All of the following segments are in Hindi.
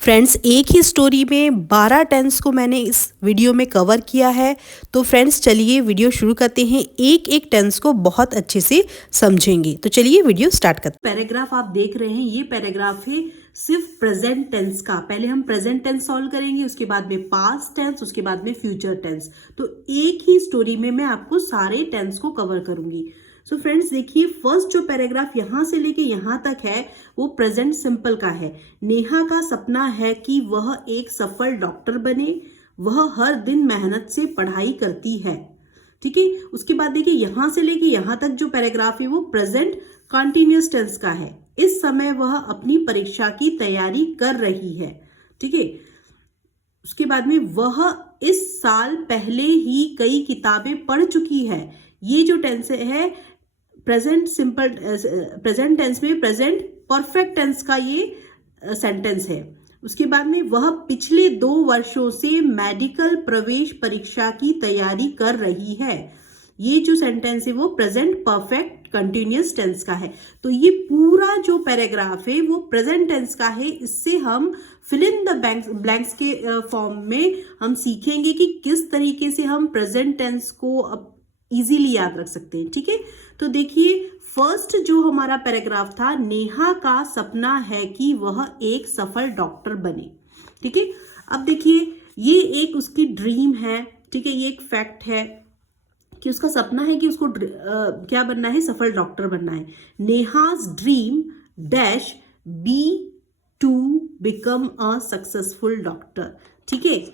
फ्रेंड्स, एक ही स्टोरी में 12 टेंस को मैंने इस वीडियो में कवर किया है। तो फ्रेंड्स चलिए वीडियो शुरू करते हैं। एक एक टेंस को बहुत अच्छे से समझेंगे। तो चलिए वीडियो स्टार्ट करते हैं। पैराग्राफ आप देख रहे हैं, ये पैराग्राफ है सिर्फ प्रेजेंट टेंस का। पहले हम प्रेजेंट टेंस सॉल्व करेंगे, उसके बाद में पास्ट टेंस, उसके बाद में फ्यूचर टेंस। तो एक ही स्टोरी में मैं आपको सारे टेंस को कवर करूंगी। सो फ्रेंड्स देखिए, फर्स्ट जो पैराग्राफ यहां से लेके यहां तक है वो प्रेजेंट सिंपल का है। नेहा का सपना है कि वह एक सफल डॉक्टर बने। वह हर दिन मेहनत से पढ़ाई करती है। ठीक है, उसके बाद देखिए यहां से लेके यहां तक जो पैराग्राफ है वो प्रेजेंट कॉन्टिन्यूअस टेंस का है। इस समय वह अपनी परीक्षा की तैयारी कर रही है। ठीक है, उसके बाद में वह इस साल पहले ही कई किताबें पढ़ चुकी है। ये जो टेंस है प्रेजेंट सिंपल, प्रेजेंट टेंस में प्रेजेंट परफेक्ट टेंस का ये सेंटेंस है। उसके बाद में वह पिछले 2 वर्षों से मेडिकल प्रवेश परीक्षा की तैयारी कर रही है। ये जो सेंटेंस है वो प्रेजेंट परफेक्ट कंटिन्यूअस टेंस का है। तो ये पूरा जो पैराग्राफ है वो प्रेजेंट टेंस का है। इससे हम फिल इन द ब्लैंक्स के फॉर्म में हम सीखेंगे कि किस तरीके से हम प्रेजेंट टेंस को अब इजीली याद रख सकते हैं। ठीक है, तो देखिए फर्स्ट जो हमारा पैराग्राफ था, नेहा का सपना है कि वह एक सफल डॉक्टर बने। ठीक है, अब देखिए ये एक उसकी ड्रीम है। ठीक है, ये एक फैक्ट है कि उसका सपना है कि उसको क्या बनना है, सफल डॉक्टर बनना है। Neha's dream dash be to become a successful doctor. ठीक है,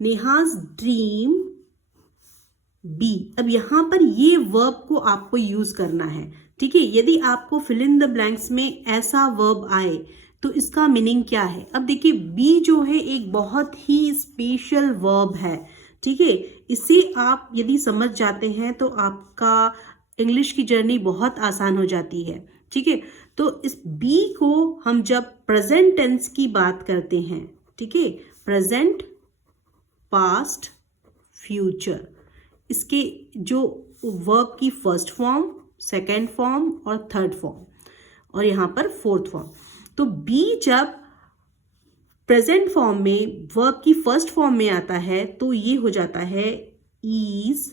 नेहाज ड्रीम बी। अब यहां पर ये वर्ब को आपको यूज करना है। ठीक है, यदि आपको फिल इन द ब्लैंक्स में ऐसा वर्ब आए तो इसका मीनिंग क्या है। अब देखिए बी जो है एक बहुत ही स्पेशल वर्ब है। ठीक है, इसे आप यदि समझ जाते हैं तो आपका इंग्लिश की जर्नी बहुत आसान हो जाती है। ठीक है, तो इस बी को हम जब प्रेजेंट टेंस की बात करते हैं, ठीक है, प्रेजेंट, पास्ट, फ्यूचर, इसके जो वर्ब की फर्स्ट फॉर्म, सेकेंड फॉर्म और थर्ड फॉर्म और यहां पर फोर्थ फॉर्म। तो बी जब प्रेजेंट फॉर्म में वर्ब की फर्स्ट फॉर्म में आता है तो ये हो जाता है इज,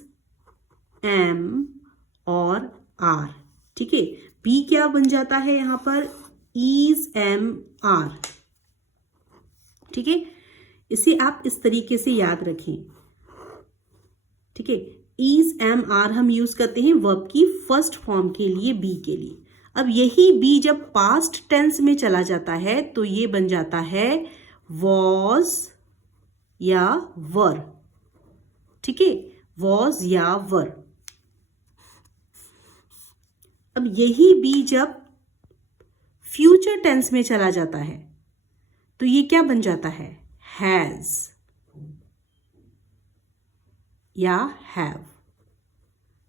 एम और आर। ठीक है, बी क्या बन जाता है यहां पर, इज, एम, आर। ठीक है, इसे आप इस तरीके से याद रखें। ठीक है, इज, एम, आर हम यूज करते हैं वर्ब की फर्स्ट फॉर्म के लिए, बी के लिए। अब यही बी जब पास्ट टेंस में चला जाता है तो ये बन जाता है वॉज या वर। ठीक है, वॉज या वर। अब यही बी जब फ्यूचर टेंस में चला जाता है तो ये क्या बन जाता है, हैज या हैव।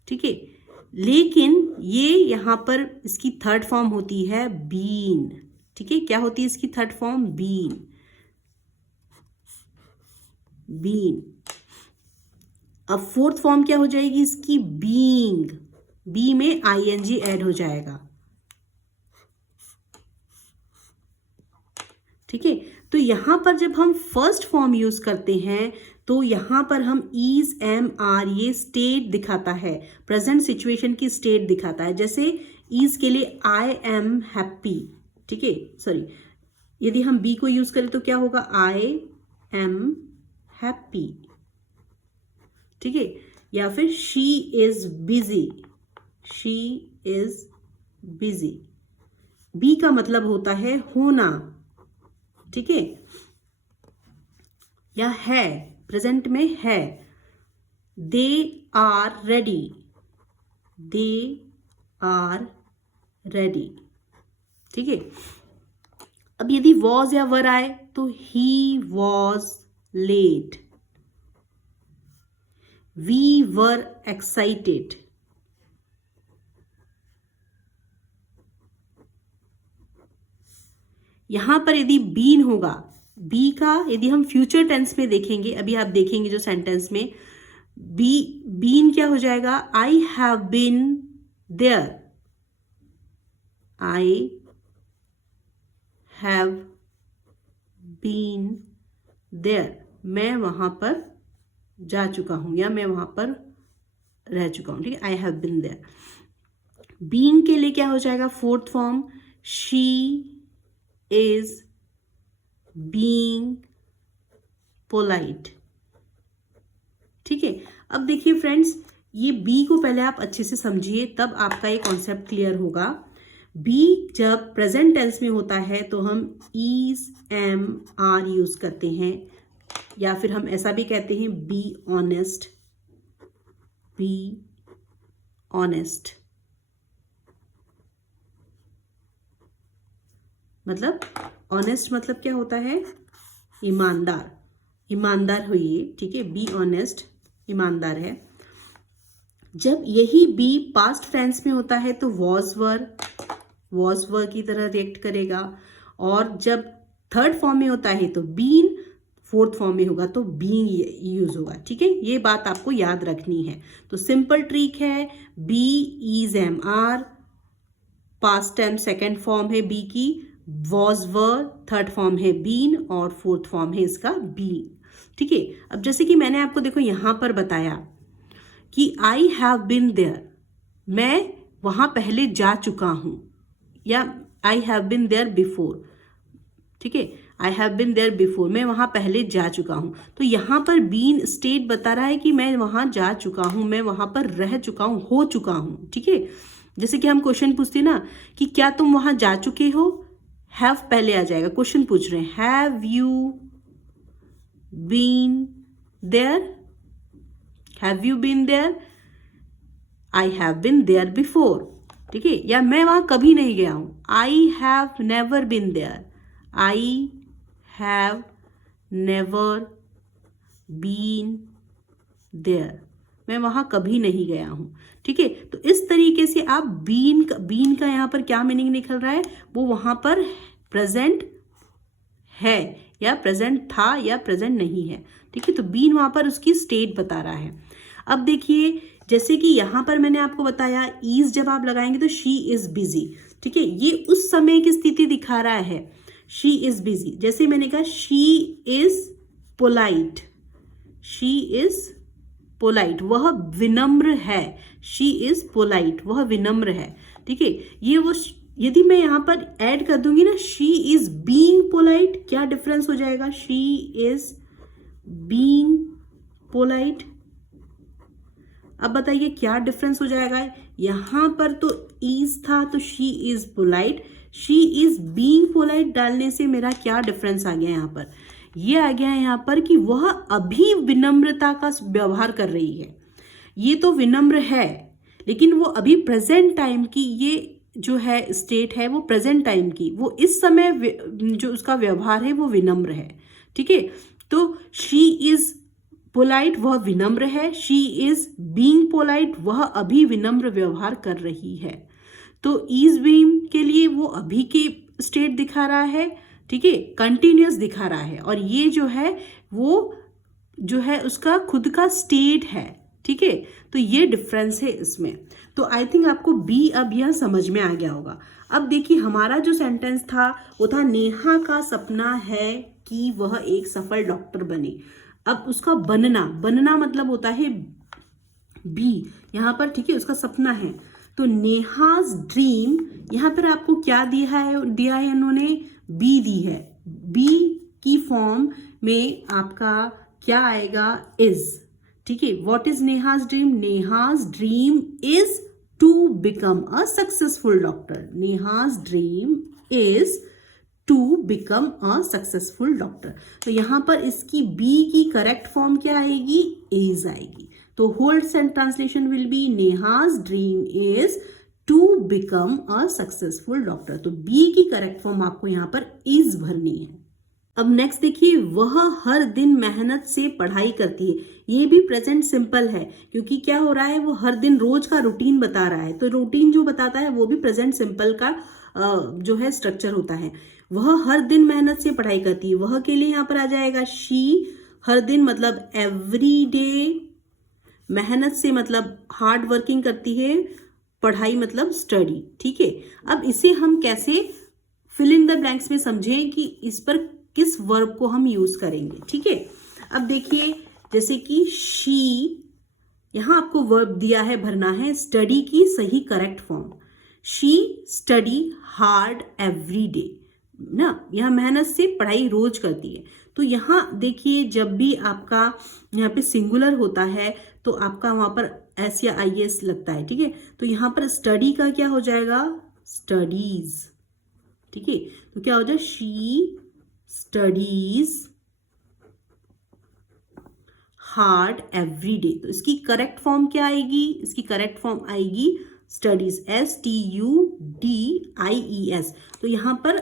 ठीक है, लेकिन ये यहां पर इसकी थर्ड फॉर्म होती है बीन। ठीक है, क्या होती है इसकी थर्ड फॉर्म, बीन, बीन। अब फोर्थ फॉर्म क्या हो जाएगी इसकी, बीइंग। बी में आईएनजी ऐड हो जाएगा। ठीक है, तो यहां पर जब हम फर्स्ट फॉर्म यूज करते हैं तो यहां पर हम इज, एम, आर, ये स्टेट दिखाता है, प्रेजेंट सिचुएशन की स्टेट दिखाता है। जैसे इज के लिए आई एम हैप्पी। ठीक है, सॉरी, यदि हम बी को यूज करें तो क्या होगा, आई एम हैप्पी। ठीक है, या फिर she is busy, she is busy. Be का मतलब होता है होना। ठीक है, या है, प्रेजेंट में है, they are ready, they are ready. ठीक है, अब यदि वॉज या वर आए तो he was late, we were excited. यहां पर यदि बीन होगा, बी का यदि हम फ्यूचर टेंस में देखेंगे, अभी आप देखेंगे जो सेंटेंस में बीन क्या हो जाएगा, I have been there, I have been there, मैं वहाँ पर जा चुका हूँ या मैं वहाँ पर रह चुका हूँ, ठीक है, I have been there. Being के लिए क्या हो जाएगा, fourth form, she is being polite, ठीक है। अब देखिए फ्रेंड्स, ये बी को पहले आप अच्छे से समझिए, तब आपका ये कॉन्सेप्ट क्लियर होगा। बी जब प्रेजेंट टेंस में होता है तो हम इज, एम, आर यूज करते हैं, या फिर हम ऐसा भी कहते हैं बी ऑनेस्ट, बी ऑनेस्ट, मतलब ऑनेस्ट मतलब क्या होता है, ईमानदार, ईमानदार होइए, ठीक है, बी ऑनेस्ट, ईमानदार है। जब यही बी पास्ट टेंस में होता है तो वॉज वर की तरह रिएक्ट करेगा, और जब थर्ड फॉर्म में होता है तो बीन, फोर्थ फॉर्म में होगा तो बीइंग यूज होगा, ठीक है। ये बात आपको याद रखनी है। तो सिंपल ट्रिक है, be is, am, are, past tense second form है बी की, वॉज वर थर्ड फॉर्म है बीन, और फोर्थ फॉर्म है इसका बीइंग, ठीक है। अब जैसे कि मैंने आपको देखो यहां पर बताया कि आई हैव बीन देयर, मैं वहां पहले जा चुका हूं, या I have been there before, ठीक है, I have been there before, मैं वहां पहले जा चुका हूं। तो यहां पर बीन स्टेट बता रहा है कि मैं वहां जा चुका हूं, मैं वहां पर रह चुका हूं, हो चुका हूं, ठीक है। जैसे कि हम क्वेश्चन पूछते हैं ना कि क्या तुम वहां जा चुके हो, हैव पहले आ जाएगा, क्वेश्चन पूछ रहे हैं, have you been there, have you been there, I have been there before, ठीक है, या मैं वहां कभी नहीं गया हूं, I have never been there, I have never been there, मैं वहां कभी नहीं गया हूं, ठीक है। तो इस तरीके से आप बीन का यहां पर क्या मीनिंग निकल रहा है, वो वहां पर प्रेजेंट है या प्रेजेंट था या प्रेजेंट नहीं है, ठीक है। तो बीन वहां पर उसकी स्टेट बता रहा है। अब देखिए, जैसे कि यहां पर मैंने आपको बताया इज जब आप लगाएंगे तो शी इज बिजी, ठीक है, ये उस समय की स्थिति दिखा रहा है, शी इज बिजी। जैसे मैंने कहा she is polite, she is polite, वह विनम्र है, शी इज पोलाइट, वह विनम्र है, ठीक है। ये वो यदि मैं यहां पर ऐड कर दूंगी ना, शी इज बीइंग पोलाइट, क्या डिफरेंस हो जाएगा, शी इज बीइंग पोलाइट। अब बताइए क्या डिफरेंस हो जाएगा, यहां पर तो इज था तो she is polite, she is being polite डालने से मेरा क्या डिफरेंस आ गया यहाँ पर, ये आ गया यहाँ पर कि वह अभी विनम्रता का व्यवहार कर रही है। ये तो विनम्र है, लेकिन वो अभी प्रेजेंट टाइम की, ये जो है स्टेट है वो प्रेजेंट टाइम की, वो इस समय जो उसका व्यवहार है वो विनम्र है, ठीक है। तो शी इज पोलाइट, वह विनम्र है, शी इज बीइंग पोलाइट, वह अभी विनम्र व्यवहार कर रही है। तो इज बीइंग के लिए वो अभी की स्टेट दिखा रहा है, ठीक है, कंटिन्यूअस दिखा रहा है, और ये जो है वो जो है उसका खुद का स्टेट है, ठीक है। तो ये डिफरेंस है इसमें। तो आई थिंक आपको बी अब यह समझ में आ गया होगा। अब देखिए हमारा जो सेंटेंस था वो था नेहा का सपना है कि वह एक सफल डॉक्टर बने। अब उसका बनना मतलब होता है बी यहाँ पर, ठीक है, उसका सपना है। तो नेहाज ड्रीम, यहाँ पर आपको क्या दिया है इन्होंने, बी दी है, बी की फॉर्म में आपका क्या आएगा, इज, ठीक है। What is Neha's dream, Neha's dream is to become a successful doctor, Neha's dream is to become a successful doctor. तो यहां पर इसकी बी की करेक्ट फॉर्म क्या आएगी, इज आएगी। तो whole translation will be Neha's dream is to become a successful doctor. तो बी की करेक्ट फॉर्म आपको यहां पर इज भरनी है। अब नेक्स्ट देखिए, वह हर दिन मेहनत से पढ़ाई करती है। ये भी प्रेजेंट सिंपल है, क्योंकि क्या हो रहा है, वो हर दिन रोज का रूटीन बता रहा है। तो रूटीन जो बताता है वो भी प्रेजेंट सिंपल का जो है स्ट्रक्चर होता है। वह हर दिन मेहनत से पढ़ाई करती है, वह के लिए यहाँ पर आ जाएगा शी, हर दिन मतलब एवरी डे, मेहनत से मतलब हार्ड वर्किंग करती है, पढ़ाई मतलब स्टडी, ठीक है। अब इसे हम कैसे फिल इन द ब्लैंक्स में समझें कि इस पर किस वर्ब को हम यूज करेंगे। ठीक है, अब देखिए जैसे कि शी, यहां आपको वर्ब दिया है, भरना है स्टडी की सही correct form. She study hard every day ना, यह मेहनत से पढ़ाई रोज करती है। तो यहाँ देखिए जब भी आपका यहाँ पे सिंगुलर होता है तो आपका वहां पर एस या आई एस लगता है। ठीक है, तो यहाँ पर स्टडी का क्या हो जाएगा, स्टडीज। ठीक है, तो क्या हो जाए, she studies hard every day. तो इसकी करेक्ट फॉर्म क्या आएगी, इसकी करेक्ट फॉर्म आएगी स्टडीज, STUDIES। तो यहाँ पर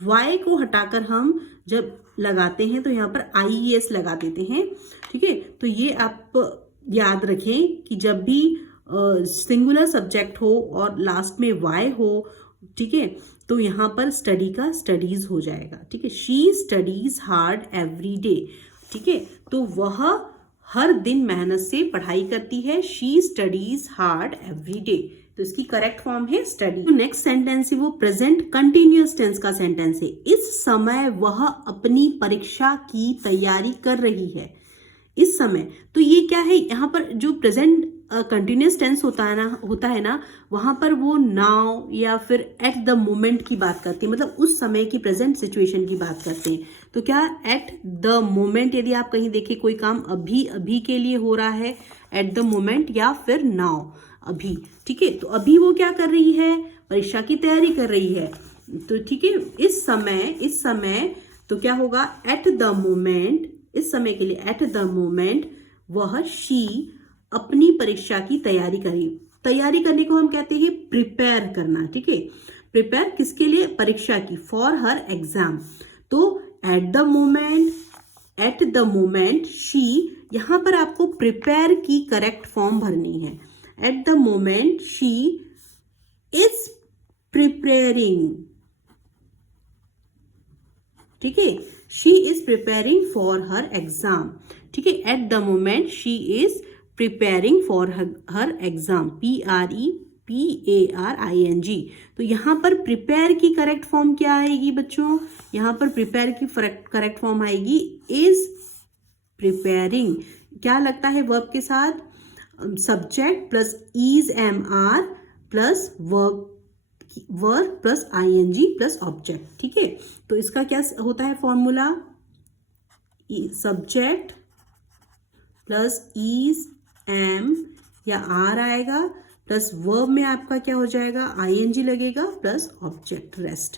y को हटाकर हम जब लगाते हैं तो यहाँ पर IES लगा देते हैं। ठीक है, तो ये आप याद रखें कि जब भी सिंगुलर सब्जेक्ट हो और लास्ट में y हो, ठीक है, तो यहाँ पर स्टडी का स्टडीज हो जाएगा। ठीक है, she studies hard every day. ठीक है, तो वह हर दिन मेहनत से पढ़ाई करती है, she studies hard every day. तो इसकी करेक्ट फॉर्म है स्टडी। तो नेक्स्ट सेंटेंस है वो प्रेजेंट कंटिन्यूअस टेंस का सेंटेंस है। इस समय वह अपनी परीक्षा की तैयारी कर रही है। इस समय, तो ये क्या है, यहाँ पर जो प्रेजेंट कंटिन्यूअस टेंस होता है ना, वहां पर वो नाउ या फिर एट द मोमेंट की बात करते हैं, मतलब उस समय की प्रेजेंट सिचुएशन की बात करते हैं। तो क्या एट द मोमेंट, यदि आप कहीं देखें कोई काम अभी अभी के लिए हो रहा है, एट द मोमेंट, या फिर नाउ अभी। ठीक है, तो अभी वो क्या कर रही है, परीक्षा की तैयारी कर रही है। तो ठीक है, इस समय तो क्या होगा, एट द मोमेंट, इस समय के लिए एट द मोमेंट वह शी अपनी परीक्षा की तैयारी करी। तैयारी करने को हम कहते हैं प्रिपेयर करना। ठीक है, प्रिपेयर किसके लिए, परीक्षा की, फॉर हर एग्जाम। तो एट द मोमेंट शी, यहां पर आपको प्रिपेयर की करेक्ट फॉर्म भरनी है। At the moment she is preparing. ठीक है, she is preparing for her exam. ठीक है, at the moment she is preparing for her exam, PREPARING। तो यहां पर प्रिपेयर की करेक्ट फॉर्म क्या आएगी बच्चों, यहां पर प्रिपेयर की करेक्ट फॉर्म आएगी इज प्रिपेयरिंग। क्या लगता है वर्ब के साथ, subject plus is MR plus verb plus ING plus object. ठीक है, तो इसका क्या होता है formula, subject plus is M या R आएगा, प्लस वर्ब में आपका क्या हो जाएगा, ING लगेगा, प्लस ऑब्जेक्ट रेस्ट।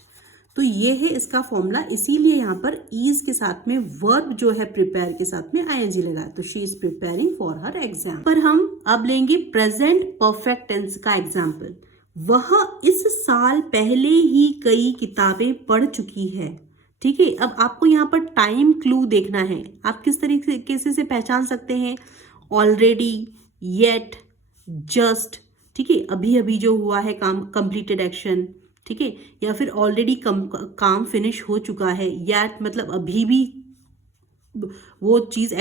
तो ये है इसका फॉर्मूला, इसीलिए यहाँ पर इज के साथ में वर्ब जो है प्रिपेयर के साथ में ING लगा, तो she is preparing for her exam. पर हम अब लेंगे प्रेजेंट परफेक्ट टेंस का एग्जाम्पल। वह इस साल पहले ही कई किताबें पढ़ चुकी है। ठीक है, अब आपको यहाँ पर टाइम क्लू देखना है। आप किस तरीके से पहचान सकते हैं, ऑलरेडी, येट, जस्ट। ठीक है, अभी अभी जो हुआ है काम, कंप्लीटेड एक्शन। ठीक है, या फिर ऑलरेडी काम फिनिश हो चुका है, येट मतलब अभी भी वो चीज़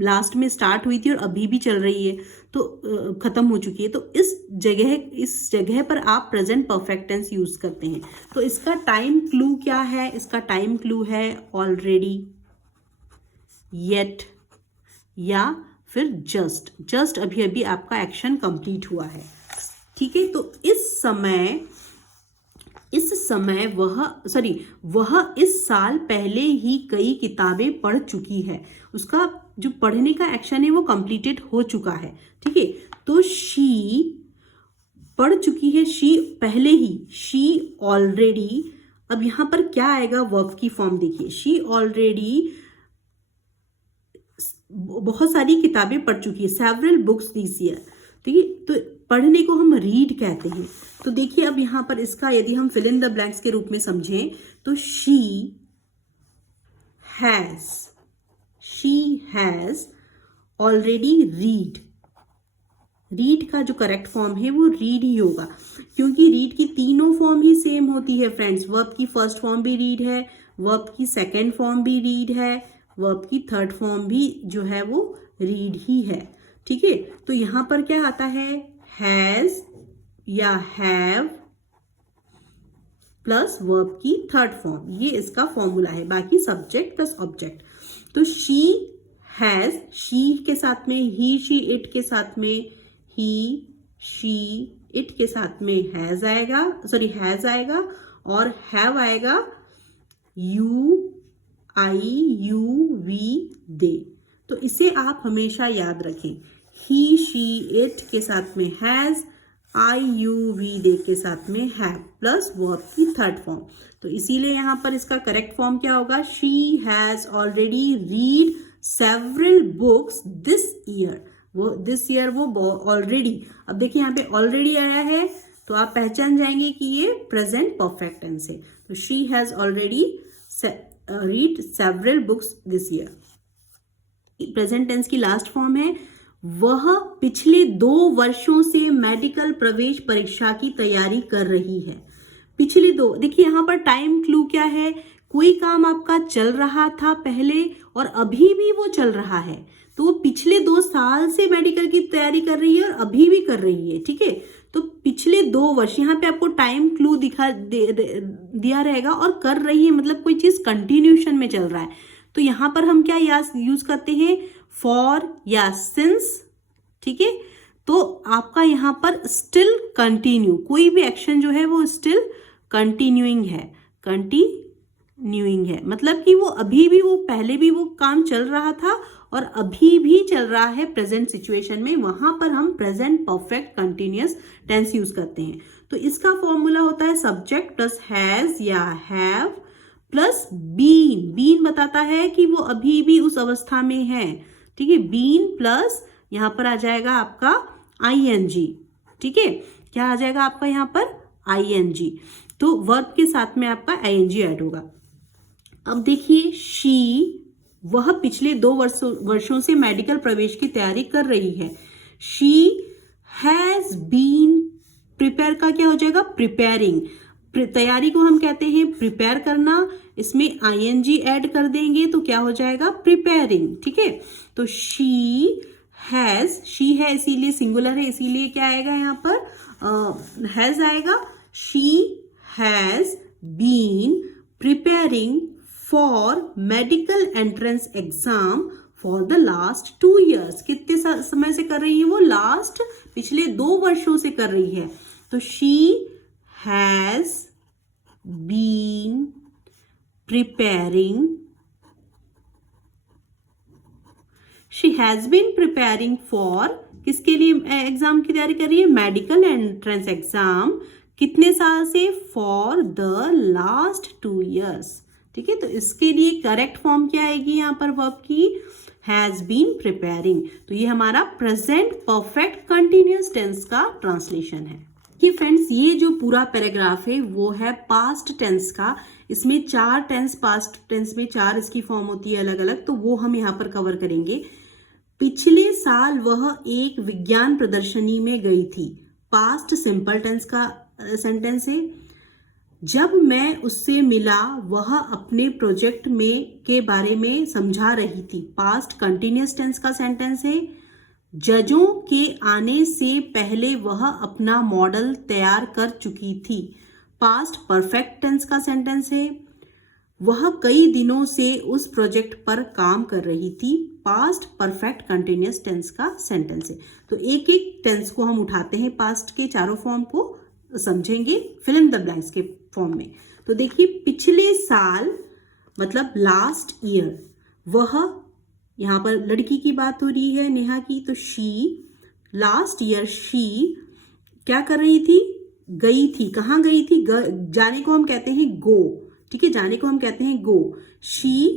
लास्ट में स्टार्ट हुई थी और अभी भी चल रही है, तो खत्म हो चुकी है। तो इस जगह पर आप प्रेजेंट परफेक्ट टेंस यूज करते हैं। तो इसका टाइम क्लू क्या है, इसका टाइम क्लू है ऑलरेडी, येट या फिर जस्ट अभी अभी आपका एक्शन कंप्लीट हुआ है। ठीक है, तो वह इस साल पहले ही कई किताबें पढ़ चुकी है। उसका जो पढ़ने का एक्शन है वो कंप्लीटेड हो चुका है। ठीक है, तो शी पढ़ चुकी है, शी पहले ही, शी ऑलरेडी। अब यहां पर क्या आएगा, वर्ब की फॉर्म देखिए, शी ऑलरेडी बहुत सारी किताबें पढ़ चुकी है, सेवरल बुक्स दिस ईयर। ठीक है, तो पढ़ने को हम रीड कहते हैं। तो देखिए अब यहां पर इसका यदि हम फिल इन द ब्लैंक्स के रूप में समझें तो शी हैज ऑलरेडी रीड का जो करेक्ट फॉर्म है वो रीड ही होगा, क्योंकि रीड की तीनों फॉर्म ही सेम होती है फ्रेंड्स। वर्ब की फर्स्ट फॉर्म भी रीड है, वर्ब की सेकेंड फॉर्म भी रीड है, वर्ब की थर्ड फॉर्म भी जो है वो रीड ही है। ठीक है, तो यहां पर क्या आता है, हैज या हैव प्लस वर्ब की थर्ड फॉर्म, ये इसका फॉर्मूला है। बाकी सब्जेक्ट प्लस ऑब्जेक्ट। तो शी हैज, शी के साथ में ही, शी, इट के साथ में ही, शी, इट के साथ में हैज आएगा, सॉरी हैज आएगा, और हैव आएगा यू, आई, यू, वी, दे। तो इसे आप हमेशा याद रखें। ही, शी, इट के साथ में हैज, आई, यू, वी, दे के साथ में हैव, प्लस वर्ब की थर्ड फॉर्म। तो इसीलिए यहां पर इसका करेक्ट फॉर्म क्या होगा? She has already read several books this year. वो दिस ईयर वो ऑलरेडी, अब देखिए यहाँ पे ऑलरेडी आया है तो आप पहचान जाएंगे कि ये प्रेजेंट परफेक्ट टेंस है। तो she has already read several books this year. Present tense की लास्ट फॉर्म है वह पिछले 2 वर्षों से मेडिकल प्रवेश परीक्षा की तैयारी कर रही है। पिछले 2, देखिए यहाँ पर टाइम क्लू क्या है? कोई काम आपका चल रहा था पहले और अभी भी वो चल रहा है, तो वो पिछले 2 साल से मेडिकल की तैयारी कर रही है और अभी भी कर रही है। ठीक है, तो पिछले 2 वर्ष, यहाँ पे आपको टाइम क्लू दिया रहेगा, और कर रही है मतलब कोई चीज कंटिन्यूशन में चल रहा है। तो यहाँ पर हम क्या यूज करते हैं? फॉर या सिंस। ठीक है, तो आपका यहाँ पर स्टिल कंटिन्यू, कोई भी एक्शन जो है वो स्टिल कंटिन्यूइंग है, कंटिन्यूइंग है, मतलब कि वो अभी भी, वो पहले भी वो काम चल रहा था और अभी भी चल रहा है प्रेजेंट सिचुएशन में। वहां पर हम present perfect continuous tense use करते हैं। तो इसका फॉर्मूला होता है सब्जेक्ट प्लस हैज या हैव प्लस बीन। बीन बताता है कि वो अभी भी उस अवस्था में है। ठीक है, बीन प्लस यहां पर आ जाएगा आपका आईएनजी। ठीक है, क्या आ जाएगा आपका यहां पर? आईएनजी। तो वर्ब के साथ में आपका आईएनजी ऐड होगा। अब देखिए, शी, वह पिछले 2 वर्षों से मेडिकल प्रवेश की तैयारी कर रही है। शी हैज बीन, प्रिपेयर का क्या हो जाएगा? प्रिपेयरिंग। तैयारी को हम कहते हैं प्रिपेयर करना, इसमें आईएनजी ऐड कर देंगे तो क्या हो जाएगा? प्रिपेयरिंग। ठीक है, तो शी हैज, शी है इसीलिए सिंगुलर है, इसीलिए क्या आएगा यहाँ पर? हैज आएगा। She has been preparing for medical entrance exam for the last 2 years। कितने समय से कर रही है वो? लास्ट, पिछले 2 वर्षों से कर रही है। तो she has been preparing, she has been preparing for, किसके लिए एग्जाम की तैयारी कर रही है? Medical entrance exam. कितने साल से? For the last 2 years। ठीक है, तो इसके लिए करेक्ट फॉर्म क्या आएगी यहाँ पर वर्ब की? Has been preparing. तो ये हमारा प्रेजेंट परफेक्ट कंटिन्यूअस टेंस का ट्रांसलेशन है। कि फ्रेंड्स, ये जो पूरा पैराग्राफ है वो है पास्ट टेंस का। इसमें 4 टेंस, पास्ट टेंस में 4 इसकी फॉर्म होती है अलग अलग, तो वो हम यहाँ पर कवर करेंगे। पिछले साल वह एक विज्ञान प्रदर्शनी में गई थी। पास्ट सिंपल टेंस का सेंटेंस है। जब मैं उससे मिला वह अपने प्रोजेक्ट में के बारे में समझा रही थी। पास्ट कंटिन्यूअस टेंस का सेंटेंस है। जजों के आने से पहले वह अपना मॉडल तैयार कर चुकी थी। पास्ट परफेक्ट टेंस का सेंटेंस है। वह कई दिनों से उस प्रोजेक्ट पर काम कर रही थी। पास्ट परफेक्ट कंटिन्यूअस टेंस का सेंटेंस है। तो एक एक टेंस को हम उठाते हैं, पास्ट के चारों फॉर्म को समझेंगे फिल इन द ब्लैंक्स के फॉर्म में। तो देखिए, पिछले साल मतलब लास्ट ईयर, वह, यहाँ पर लड़की की बात हो रही है, नेहा की, तो शी, लास्ट ईयर शी क्या कर रही थी? गई थी। कहाँ गई थी? जाने को हम कहते हैं गो। ठीक है, जाने को हम कहते हैं गो। शी,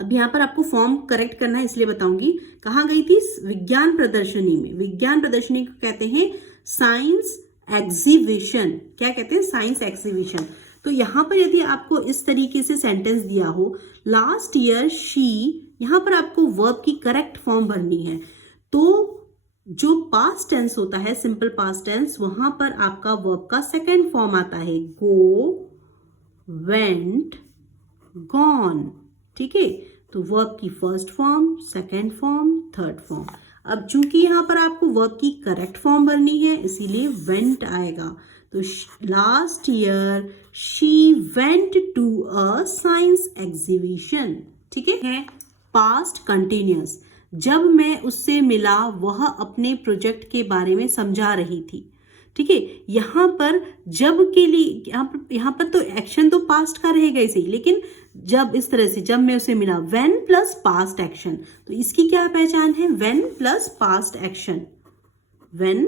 अब यहाँ पर आपको फॉर्म करेक्ट करना है इसलिए बताऊंगी। कहाँ गई थी? विज्ञान प्रदर्शनी में। विज्ञान प्रदर्शनी को कहते हैं साइंस एग्जीबिशन। क्या कहते हैं? Science exhibition. तो यहाँ पर यदि आपको इस तरीके से सेंटेंस दिया हो, लास्ट ईयर शी, यहाँ पर आपको वर्ब की करेक्ट फॉर्म भरनी है। तो जो पास्ट टेंस होता है, सिंपल पास्ट टेंस, वहां पर आपका वर्ब का सेकेंड फॉर्म आता है, गो, वेंट, गॉन। ठीक है, तो वर्ब की first form, second form, third form. अब चूंकि यहाँ पर आपको वर्ब की करेक्ट फॉर्म भरनी है इसीलिए वेंट आएगा। तो तो last year she went to a science exhibition. ठीक है, पास्ट कंटिन्यूअस, जब मैं उससे मिला वह अपने प्रोजेक्ट के बारे में समझा रही थी। ठीक है, यहाँ पर जब के लिए यहाँ पर तो एक्शन तो पास्ट का रहेगा इसे, लेकिन जब इस तरह से जब मैं उसे मिला, व्हेन प्लस पास्ट एक्शन, तो इसकी क्या पहचान है? When plus past action, when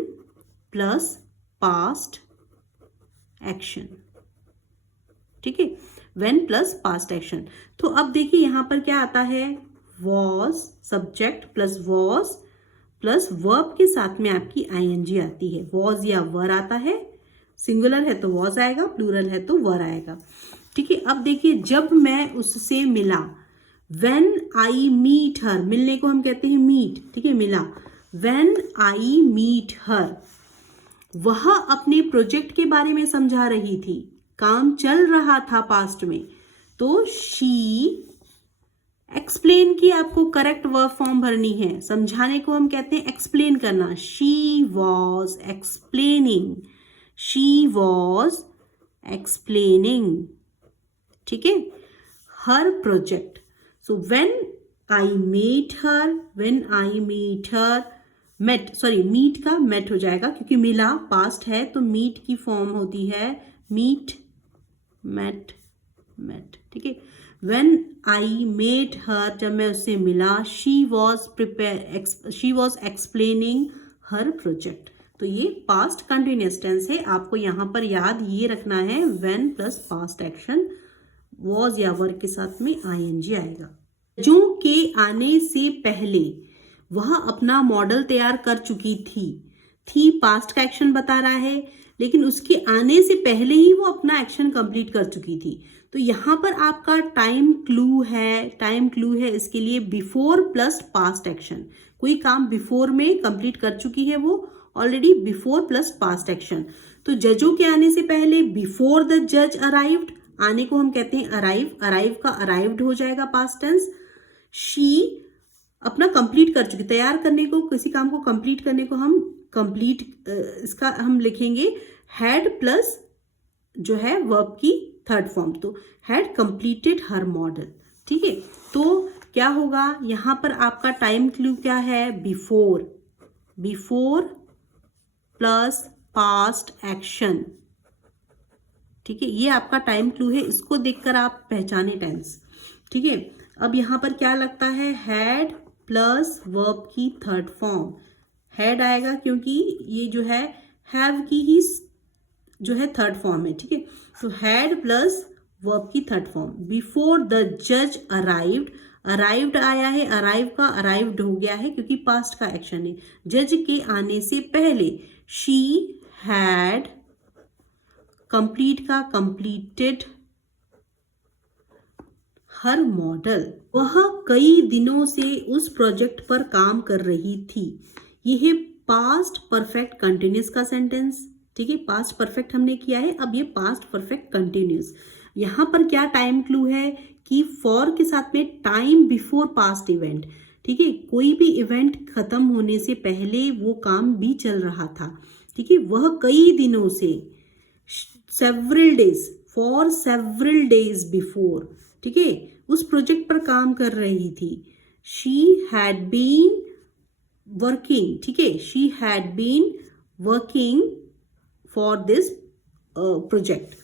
plus past action. ठीक है, व्हेन प्लस पास्ट एक्शन। तो अब देखिए यहाँ पर क्या आता है, was, subject plus was plus verb के साथ में आपकी आईएनजी आती है। वॉज या वर आता है, सिंगुलर है तो वॉज आएगा, प्लूरल है तो वर आएगा। ठीक है, अब देखिए जब मैं उससे मिला, व्हेन आई मीट हर, मिलने को हम कहते हैं मीट। ठीक है, मिला, व्हेन आई मीट हर, वह अपने प्रोजेक्ट के बारे में समझा रही थी, काम चल रहा था पास्ट में, तो शी एक्सप्लेन की आपको करेक्ट वर्ब फॉर्म भरनी है। समझाने को हम कहते हैं एक्सप्लेन करना। She was explaining, she was explaining. ठीक है, her project. So when I meet her, when I meet her, met, sorry meet का मेट हो जाएगा क्योंकि मिला पास्ट है, तो मीट की फॉर्म होती है मीट, मेट, मेट। ठीक है, व्हेन आई मेट हर, जब मैं उससे मिला, she was explaining her project. तो ये पास्ट कंटिन्यूअस टेंस है। आपको यहाँ पर याद ये रखना है, when plus past action, was या वर्ब के साथ में आईएनजी आएगा। जो के आने से पहले वह अपना मॉडल तैयार कर चुकी थी पास्ट का एक्शन बता रहा है, लेकिन उसके आने से पहले ही वो अपना एक्शन कंप्लीट कर चुकी थी। तो यहाँ पर आपका टाइम क्लू है इसके लिए बिफोर प्लस पास्ट एक्शन। कोई काम बिफोर में कंप्लीट कर चुकी है वो already, before plus past action. तो जजों के आने से पहले, बिफोर द जज अराइव्ड, आने को हम कहते हैं अराइव का अराइव्ड हो जाएगा पास्ट टेंस। शी अपना कंप्लीट कर चुकी, तैयार करने को, किसी काम को कंप्लीट करने को हम कंप्लीट, इसका हम लिखेंगे हैड प्लस जो है वर्ब की थर्ड फॉर्म, तो हैड कंप्लीटेड हर मॉडल। ठीक है, तो क्या होगा यहाँ पर आपका टाइम क्लू क्या है, बिफोर प्लस पास्ट एक्शन। ठीक है, ये आपका टाइम क्लू है, इसको देखकर आप पहचाने टेंस। ठीक है, अब यहाँ पर क्या लगता है, हैड प्लस वर्ब की थर्ड फॉर्म, हैड आएगा क्योंकि ये जो है हैव की ही जो है थर्ड फॉर्म है। ठीक है, तो हैड प्लस वर्ब की थर्ड फॉर्म। बिफोर द जज अराइव्ड आया है, अराइव का अराइव्ड हो गया है क्योंकि पास्ट का एक्शन है। जज के आने से पहले, शी हैड, कंप्लीट का कंप्लीटेड हर मॉडल, वह कई दिनों से उस प्रोजेक्ट पर काम कर रही थी। यह है पास्ट परफेक्ट कंटिन्यूअस का सेंटेंस। ठीक है, पास्ट परफेक्ट हमने किया है, अब ये पास्ट परफेक्ट कंटिन्यूअस। यहाँ पर क्या टाइम क्लू है कि फॉर के साथ में टाइम बिफोर पास्ट इवेंट। ठीक है, कोई भी इवेंट खत्म होने से पहले वो काम भी चल रहा था। ठीक है, वह कई दिनों से, several days, for several days before, ठीक है, उस प्रोजेक्ट पर काम कर रही थी। शी हैड बीन वर्किंग, ठीक है, she had been working for this project.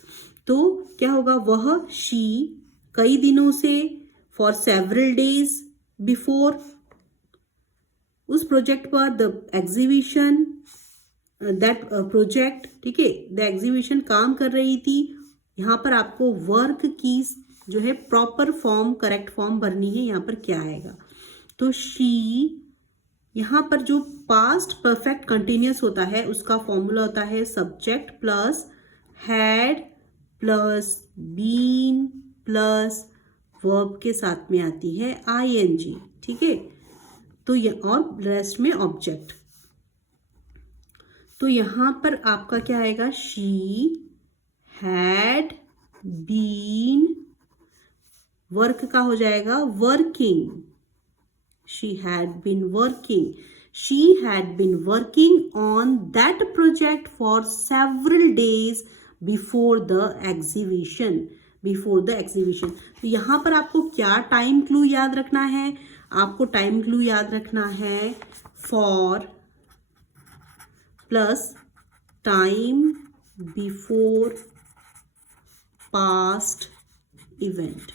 तो क्या होगा, वह शी कई दिनों से, फॉर सेवरल डेज बिफोर, उस प्रोजेक्ट पर, द एग्जीबिशन, दैट प्रोजेक्ट, ठीक है, द एग्जीबिशन काम कर रही थी। यहाँ पर आपको वर्क की जो है प्रॉपर फॉर्म, करेक्ट फॉर्म भरनी है। यहाँ पर क्या आएगा, तो शी, यहाँ पर जो पास्ट परफेक्ट कंटिन्यूअस होता है उसका फॉर्मूला होता है subject plus had plus been plus verb के साथ में आती है आईएनजी। ठीक है, तो ये और रेस्ट में ऑब्जेक्ट। तो यहाँ पर आपका क्या आएगा, शी हैड बीन, वर्क का हो जाएगा working, she had been working, She had been working on that project for several days before the exhibition. Before the exhibition. तो यहाँ पर आपको क्या टाइम क्लू याद रखना है? आपको टाइम क्लू याद रखना है for plus time before past event.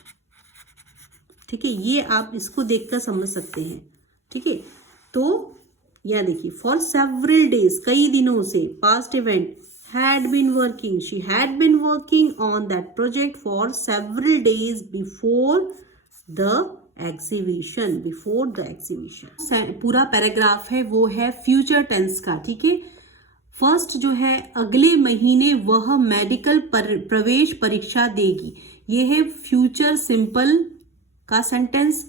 ठीक है, ये आप इसको देखकर समझ सकते हैं. ठीक है, तो यह देखिए फॉर सेवरल डेज, कई दिनों से, past event had been working, she had been working on that project for several days before the exhibition. before the exhibition. पूरा पैराग्राफ है वो है फ्यूचर टेंस का. ठीक है, फर्स्ट जो है अगले महीने वह मेडिकल प्रवेश परीक्षा देगी. ये है फ्यूचर सिंपल का सेंटेंस.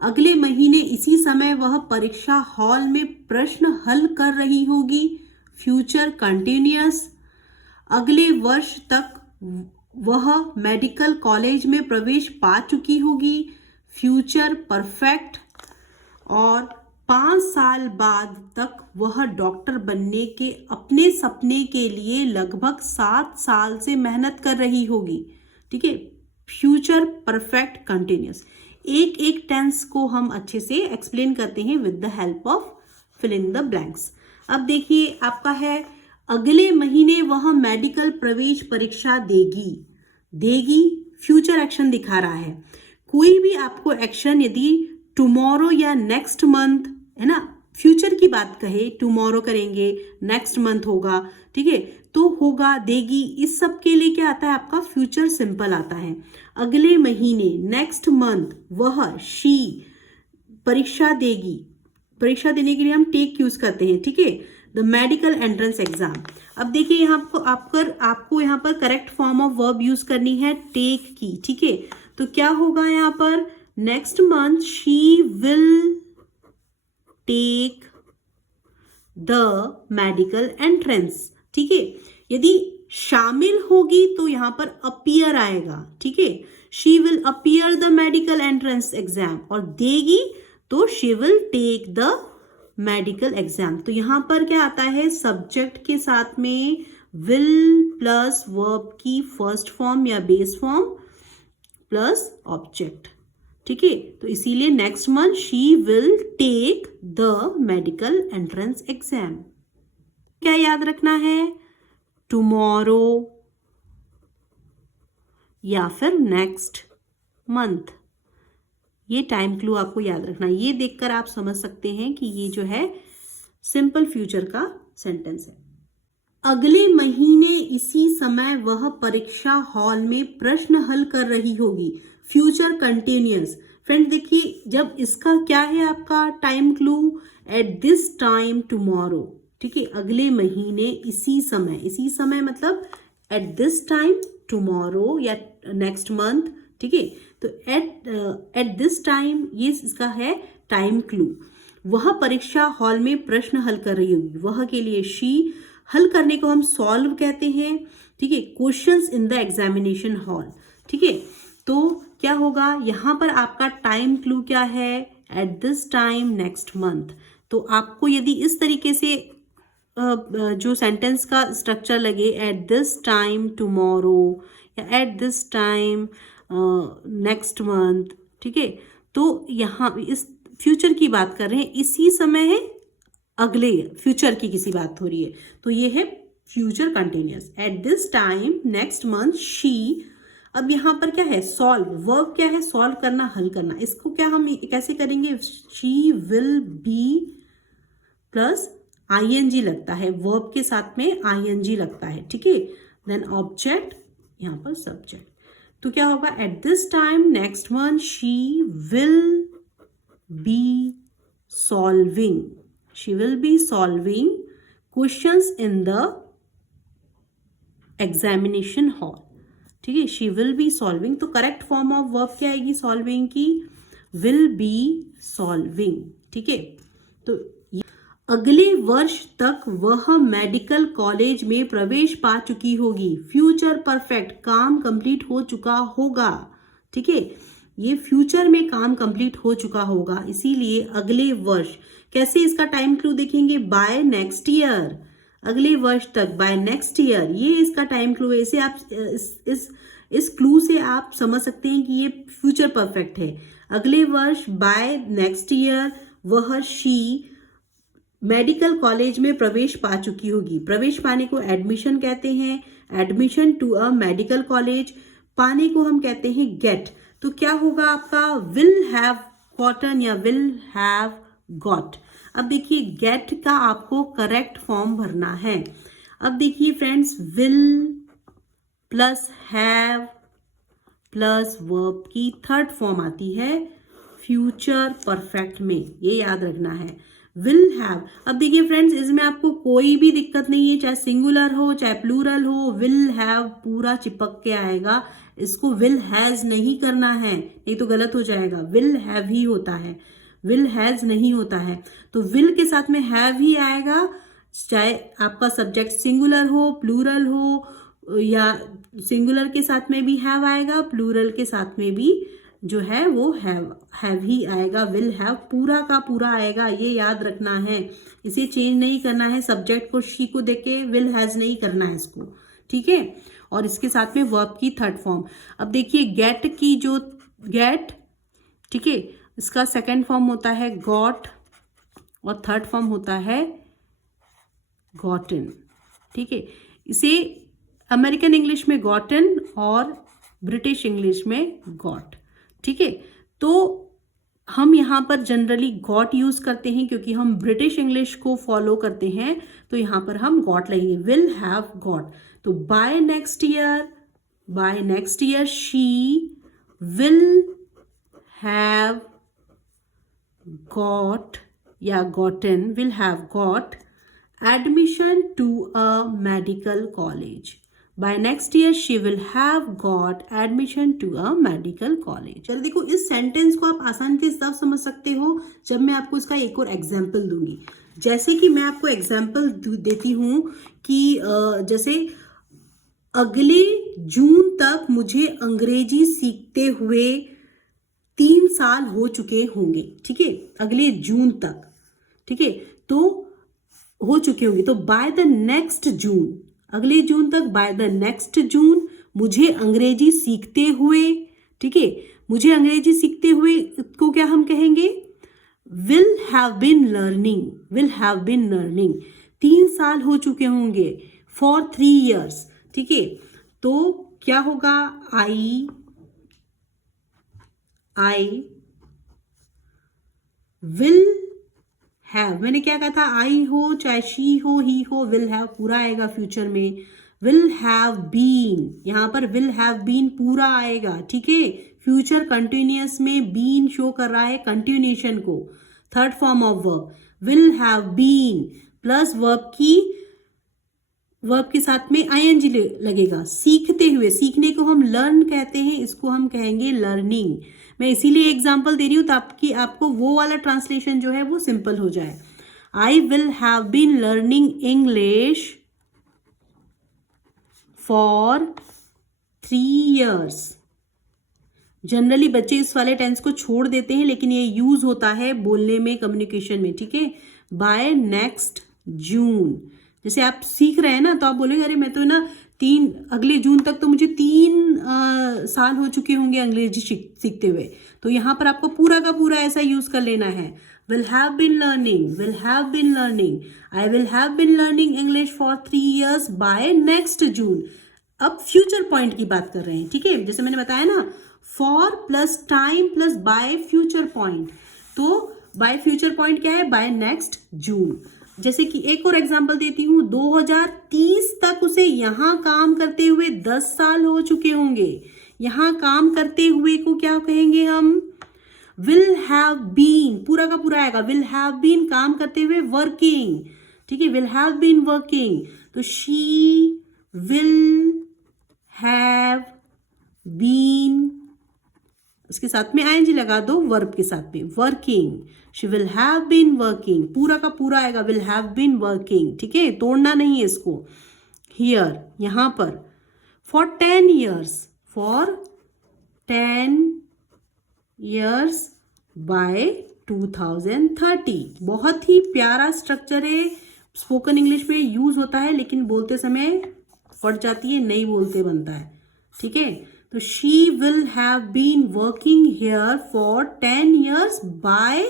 अगले महीने इसी समय वह परीक्षा हॉल में प्रश्न हल कर रही होगी. Future continuous. अगले वर्ष तक वह मेडिकल कॉलेज में प्रवेश पा चुकी होगी. Future perfect. और 5 साल बाद तक वह डॉक्टर बनने के अपने सपने के लिए लगभग 7 साल से मेहनत कर रही होगी. ठीक है, फ्यूचर परफेक्ट कंटिन्यूअस. एक एक टेंस को हम अच्छे से एक्सप्लेन करते हैं with the help of fill in the blanks. अब देखिए आपका है अगले महीने वह मेडिकल प्रवेश परीक्षा देगी. देगी फ्यूचर एक्शन दिखा रहा है. कोई भी आपको एक्शन यदि टुमारो या नेक्स्ट मंथ है ना, फ्यूचर की बात कहे, टुमारो करेंगे, नेक्स्ट मंथ होगा. ठीक है, तो होगा, देगी, इस सब के लिए क्या आता है आपका फ्यूचर सिंपल आता है. अगले महीने नेक्स्ट मंथ वह शी परीक्षा देगी. परीक्षा देने के लिए हम टेक यूज करते हैं. ठीक है, द मेडिकल एंट्रेंस एग्जाम. अब देखिए यहाँ आपको यहाँ पर correct form of verb use करनी है टेक की. ठीक है, तो क्या होगा यहाँ पर next month she will take the medical entrance. ठीक है, यदि शामिल होगी तो यहाँ पर अपीयर आएगा. ठीक है, she will appear the medical entrance exam. और देगी तो she will take the medical exam. तो यहां पर क्या आता है सब्जेक्ट के साथ में विल प्लस वर्ब की फर्स्ट फॉर्म या बेस फॉर्म प्लस ऑब्जेक्ट. ठीक है, तो इसीलिए next month she will take the medical entrance exam. क्या याद रखना है? टुमारो या फिर नेक्स्ट मंथ. ये टाइम क्लू आपको याद रखना. ये देखकर आप समझ सकते हैं कि ये जो है सिंपल फ्यूचर का सेंटेंस है. अगले महीने इसी समय वह परीक्षा हॉल में प्रश्न हल कर रही होगी. Future continuous. फ्रेंड देखिए जब इसका क्या है आपका time clue, at this time tomorrow. ठीक है, अगले महीने इसी समय. इसी समय मतलब एट दिस टाइम टुमारो या नेक्स्ट मंथ. ठीक है, तो एट दिस टाइम ये इसका है टाइम क्लू. वह परीक्षा हॉल में प्रश्न हल कर रही होगी. वह के लिए शी, हल करने को हम सॉल्व कहते हैं. ठीक है, questions in the examination hall. ठीक है, तो क्या होगा यहाँ पर आपका टाइम क्लू क्या है? At this time next month. तो आपको यदि इस तरीके से जो सेंटेंस का स्ट्रक्चर लगे, एट दिस टाइम टुमारो या at this time next month. ठीक है, तो यहाँ इस फ्यूचर की बात कर रहे हैं, इसी समय है, अगले फ्यूचर की किसी बात हो रही है, तो ये है future continuous. At this time next month she. अब यहाँ पर क्या है? सॉल्व. वर्ब क्या है? सॉल्व करना, हल करना. इसको क्या हम कैसे करेंगे? She will be plus ING लगता है, वर्ब के साथ में आईएनजी लगता है. ठीक है, देन ऑब्जेक्ट, यहाँ पर सब्जेक्ट. तो क्या होगा? At this time next month she will be solving. She will be solving questions in the examination hall. ठीक है, शी विल बी सॉल्विंग. तो करेक्ट फॉर्म ऑफ वर्ब क्या आएगी सॉल्विंग की? Will be solving. ठीक है, तो अगले वर्ष तक वह मेडिकल कॉलेज में प्रवेश पा चुकी होगी. फ्यूचर परफेक्ट, काम कंप्लीट हो चुका होगा. ठीक है, ये फ्यूचर में काम कंप्लीट हो चुका होगा, इसीलिए अगले वर्ष। कैसे इसका टाइम क्लू देखेंगे? बाय नेक्स्ट ईयर, अगले वर्ष तक, बाय नेक्स्ट ईयर, ये इसका टाइम क्लू है। इसे आप इस क्लू से आप समझ सकते हैं कि ये फ्यूचर परफेक्ट है। अगले वर्ष, बाय नेक्स्ट ईयर, वह शी मेडिकल कॉलेज में प्रवेश पा चुकी होगी। प्रवेश पाने को एडमिशन कहते हैं, admission to a medical college, पाने को हम कहते हैं गेट। तो क्या होगा आपका? विल हैव गॉटन या विल हैव गॉट। अब देखिए गेट का आपको करेक्ट फॉर्म भरना है। अब देखिए friends, will plus have plus verb की थर्ड फॉर्म आती है फ्यूचर परफेक्ट में, ये याद रखना है। Will have. अब देखिए फ्रेंड्स, इसमें आपको कोई भी दिक्कत नहीं है, चाहे सिंगुलर हो चाहे प्लूरल हो, विल हैव पूरा चिपक के आएगा। इसको विल हैज नहीं करना है, नहीं तो गलत हो जाएगा। विल हैव ही होता है, विल हैज नहीं होता है। तो विल के साथ में हैव ही आएगा, चाहे आपका सब्जेक्ट सिंगुलर हो प्लूरल हो, या सिंगुलर के साथ में भी हैव आएगा, प्लूरल के साथ में भी जो है वो हैव ही आएगा। विल हैव पूरा का पूरा आएगा, ये याद रखना है। इसे चेंज नहीं करना है, सब्जेक्ट को शी को देख के विल हैज नहीं करना है इसको, ठीक है। और इसके साथ में वर्ब की थर्ड फॉर्म। अब देखिए गेट की जो गेट, ठीक है, इसका सेकंड फॉर्म होता है गॉट और थर्ड फॉर्म होता है गॉटन, ठीक है। इसे अमेरिकन इंग्लिश में गॉटन और ब्रिटिश इंग्लिश में गॉट, ठीक है। तो हम यहाँ पर जनरली गॉट यूज करते हैं क्योंकि हम ब्रिटिश इंग्लिश को फॉलो करते हैं, तो यहाँ पर हम गॉट लेंगे, विल हैव गॉट। तो by next year she will have got या gotten, will have got admission to a medical college. By next year she will have got admission to a medical college। चलो देखो, इस सेंटेंस को आप आसानी से तब समझ सकते हो जब मैं आपको इसका एक और एग्जाम्पल दूंगी। जैसे कि मैं आपको एग्जाम्पल देती हूँ कि जैसे अगले जून तक मुझे अंग्रेजी सीखते हुए 3 साल हो चुके होंगे, ठीक है। अगले जून तक, ठीक है, तो हो चुके होंगे। तो बाय द नेक्स्ट जून, अगले जून तक, बाय द नेक्स्ट जून मुझे अंग्रेजी सीखते हुए, ठीक है, मुझे अंग्रेजी सीखते हुए को क्या हम कहेंगे? Will have been learning, will have been learning. 3 साल हो चुके होंगे, फॉर 3 years, ठीक है। तो क्या होगा? आई विल हैव, मैंने क्या कहा था? आई हो चाहे शी हो ही हो, विल हैव पूरा आएगा फ्यूचर में। विल हैव बीन, यहां पर विल हैव बीन पूरा आएगा, ठीक है। फ्यूचर कंटिन्यूअस में बीन शो कर रहा है कंटिन्यूएशन को, third form of verb. Will have been plus verb के साथ में आईएनजी लगेगा। सीखते हुए, सीखने को हम लर्न कहते हैं, इसको हम कहेंगे लर्निंग। मैं इसीलिए एग्जांपल दे रही हूं ताकि आपको वो वाला ट्रांसलेशन जो है वो सिंपल हो जाए। I will have been learning English for 3 years। Generally बच्चे इस वाले टेंस को छोड़ देते हैं, लेकिन ये यूज होता है बोलने में, कम्युनिकेशन में, ठीक है। बाय नेक्स्ट जून, जैसे आप सीख रहे हैं ना, तो आप बोलेंगे अरे मैं तो ना अगले जून तक तो मुझे 3 साल हो चुके होंगे अंग्रेजी सीखते हुए। तो यहाँ पर आपको पूरा का पूरा ऐसा यूज कर लेना है। Will have been learning, will have been learning, I will have been learning English for 3 years by next June. अब फ्यूचर पॉइंट की बात कर रहे हैं, ठीक है। जैसे मैंने बताया ना, for plus time plus by future point. तो बाय फ्यूचर पॉइंट क्या है? By next June. जैसे कि एक और एग्जांपल देती हूं, 2030 तक उसे यहां काम करते हुए 10 साल हो चुके होंगे। यहां काम करते हुए को क्या कहेंगे हम? विल हैव बीन, पूरा का पूरा आएगा। विल हैव बीन काम करते हुए वर्किंग, ठीक है, विल हैव बीन वर्किंग। तो शी विल हैव बीन, उसके साथ में आईएनजी लगा दो, वर्ब के साथ में, working. She will have been working, पूरा का पूरा आएगा, विल हैव बीन वर्किंग, ठीक है, तोड़ना नहीं है इसको। हियर, यहां पर, for 10 years, for 10 years by 2030। बहुत ही प्यारा स्ट्रक्चर है, स्पोकन इंग्लिश में यूज होता है लेकिन बोलते समय फट जाती है, नहीं बोलते बनता है। ठीक है, तो she will have been working here for 10 years by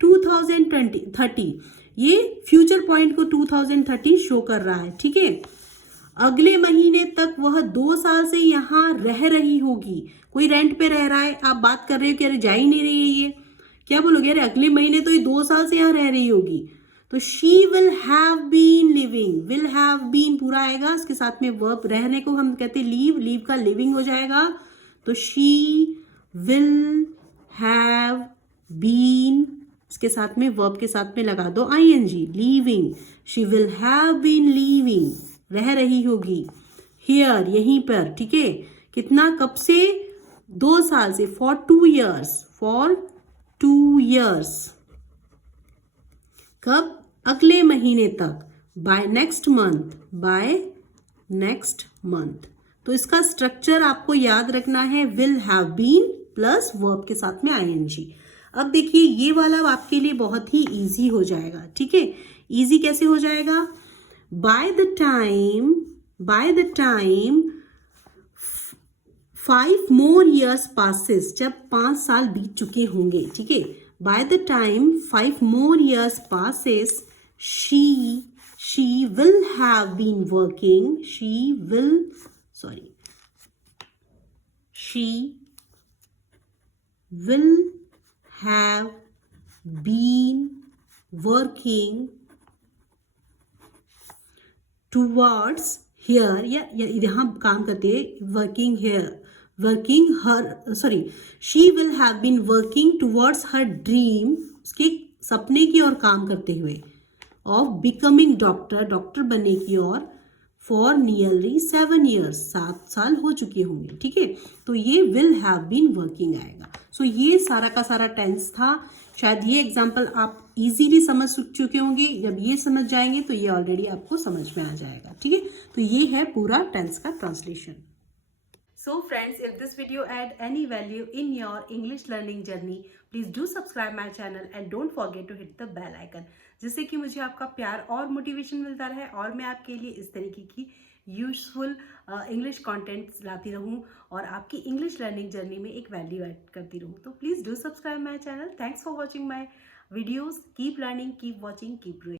2030। ये फ्यूचर पॉइंट को 2030 शो कर रहा है। ठीक है, अगले महीने तक वह 2 साल से यहाँ रह रही होगी। कोई रेंट पे रह रहा है, आप बात कर रहे हो कि अरे जा ही नहीं रही है ये, क्या बोलोगे? अरे अगले महीने तो ये 2 साल से यहाँ रह रही होगी। तो she will have been living, will have been पूरा आएगा, इसके साथ में वर्ब, रहने को हम कहते हैं लीव, लीव का लिविंग हो जाएगा। तो शी विल हैव बीन, इसके साथ में वर्ब के साथ में लगा दो ING, living. She will have been living, रह रही होगी, हियर, यहीं पर। ठीक है, कितना, कब से? 2 साल से, फॉर 2 years, फॉर 2 years। कब? अगले महीने तक, by next month, by next month. तो इसका स्ट्रक्चर आपको याद रखना है, will have been plus verb के साथ में आईएनजी। अब देखिए ये वाला आपके लिए बहुत ही इजी हो जाएगा। ठीक है, इजी कैसे हो जाएगा? by the time 5 more years passes, जब 5 साल बीत चुके होंगे। ठीक है, by the time 5 more years passes, she will have been working, she will have been working towards here, या यहाँ काम करते हैं working here, working her, sorry, she will have been working towards her dream, उसके सपने की ओर काम करते हुए, ऑफ बिकमिंग डॉक्टर, डॉक्टर बनने की ओर, फॉर नियरली 7 years, 7 साल हो चुके होंगे। ठीक है, तो ये विल हैव बीन वर्किंग आएगा। सो ये सारा का सारा टेंस था। शायद ये एग्जाम्पल आप इजीली समझ चुके होंगे, जब ये समझ जाएंगे तो ये ऑलरेडी आपको समझ में आ जाएगा। ठीक है, तो ये है पूरा टेंस का translation. So friends, if this video add any value in your English learning journey, please do subscribe my channel and don't forget to hit the bell icon, जिससे कि मुझे आपका प्यार और मोटिवेशन मिलता रहे और मैं आपके लिए इस तरीके की यूजफुल इंग्लिश कंटेंट लाती रहूं और आपकी इंग्लिश लर्निंग जर्नी में एक वैल्यू ऐड करती रहूं। तो please do subscribe my channel. Thanks for watching my videos. Keep learning, keep watching, keep growing.